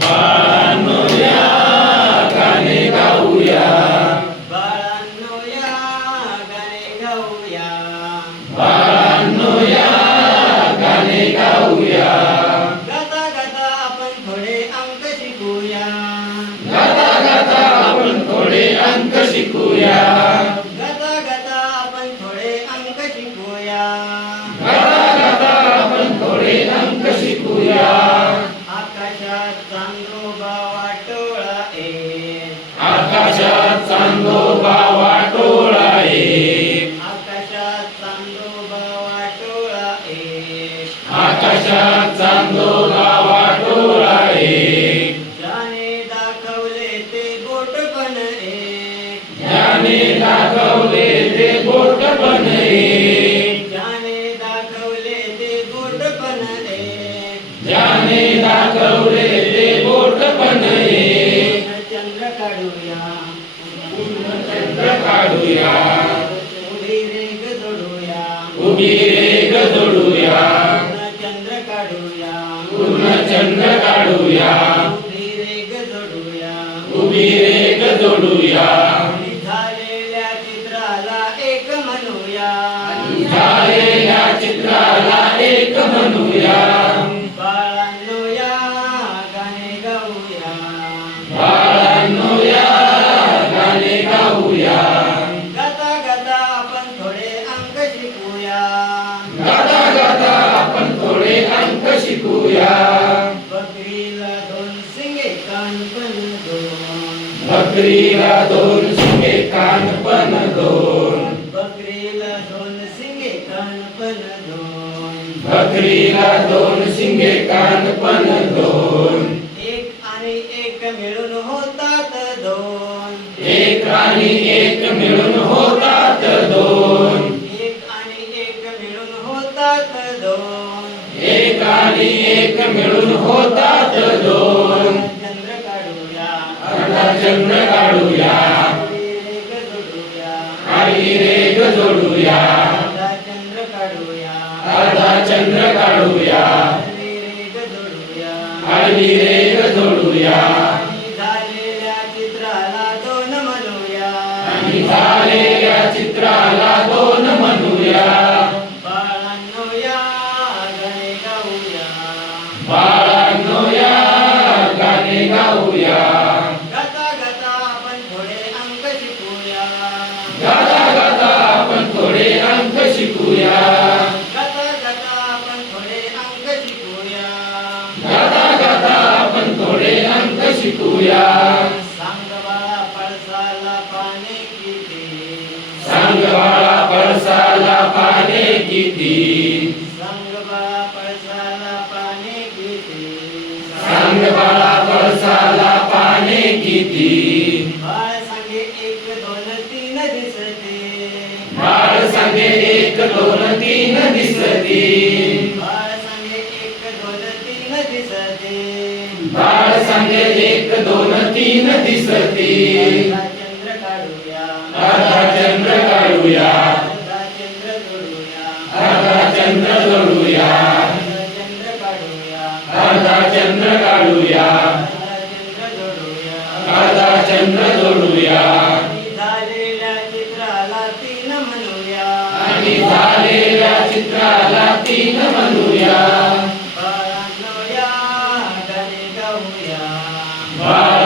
बाळांनो या गाणे गाऊया, बाळांनो या गाणे गाऊया, बाळांनो या गाणे गाऊया, गाता गाता आपण थोडे अंक शिकूया, गाता गाता आपण थोडे अंक शिकूया, गाता गाता आपण थोडे अंक शिकूया, गाता गाता आपण थोडे अंक शिकूया. आकाशात चांदोबा वाटोळा एक, आकाशात चांदोबा वाटोळा एक, आकाशात चांदोबा वाटोळा एक, आकाशात चांदोबा वाटोळा एक, ज्याने दाखवले ते बोटपण एक, ज्याने दाखवले ते बोटपण एक, ज्याने दाखवले ते बोटपण एक, ज्याने दाखवले ते बोटपण एक. चंद्र काढूया, चंद्र काढूया, उभी रेघ जोडूया, उभी रेघ जोडूया, चंद्र काढूया, पूर्ण चंद्र काढूया, उभी रेघ जोडूया, उभी रेघ जोडूया, झालेल्या चित्राला एक म्हणूया, झालेल्या चित्राला एक म्हणूया. बाळांनो या गाणे गाऊया, बाळांनो या गाणे गाऊया, गाता गाता आपण थोडे अंक शिकूया, गाता गाता आपण थोडे अंक शिकूया. बकरीला दोन शिंगे कानपण दोन, बकरीला दोन शिंगे कानपण दोन, बकरीला दोन शिंगे कानपण दोन, बकरीला दोन शिंगे कानपण दोन, एक आणि एक मिळून होतात दोन, एक आणि एक मिळून होतात दोन, एक आणि एक मिळून होतात दोन, एक आणि एक मिळून होतात दोन. चंद्र काढूया, अर्धा चंद्र काढूया, रेघ जोडूया, आडवी रेघ जोडूया, अर्धा चंद्र काढूया, अर्धा चंद्र काढूया, रेघ जोडूया, आडवी रेघ जोडूया, आणि झालेल्या चित्राला दोन म्हणूया, आणि झालेल्या चित्राला दोन म्हणूया. बाळांनो या गाणे गाऊया, बाळांनो या गाणे गाऊया, गाता गाता आपण थोडे अंक शिकूया, गाता गाता आपण थोडे अंक शिकूया, गाता गाता आपण थोडे अंक शिकूया, गाता गाता आपण थोडे अंक शिकूया. सांग बाळा पळसाला पाने किती, सांग बाळा पळसाला पाने किती, सांग बाळा पळसाला पाने किती, सांग बाळा पळसाला पाने किती, बाळ सांगे एक दोन तीन दिसते, बाळ सांगे एक दोन तीन दिसती, बाळ सांगे एक दोन तीन दिसते, बाळ सांगे एक दोन तीन दिसती. अर्धा चंद्र काढूया, अर्धा चंद्र काढूया, अर्धा चंद्र जोडूया, अर्धा चंद्र जोडूया, अर्धा चंद्र काढूया, अर्धा चंद्र काढूया, अर्धा चंद्र जोडूया, अर्धा चंद्र जोडूया, आणि झालेल्या चित्राला तीन म्हणूया, आणि झालेल्या चित्राला तीन म्हणूया. बाळांनो या गाणे गाऊया, बाळ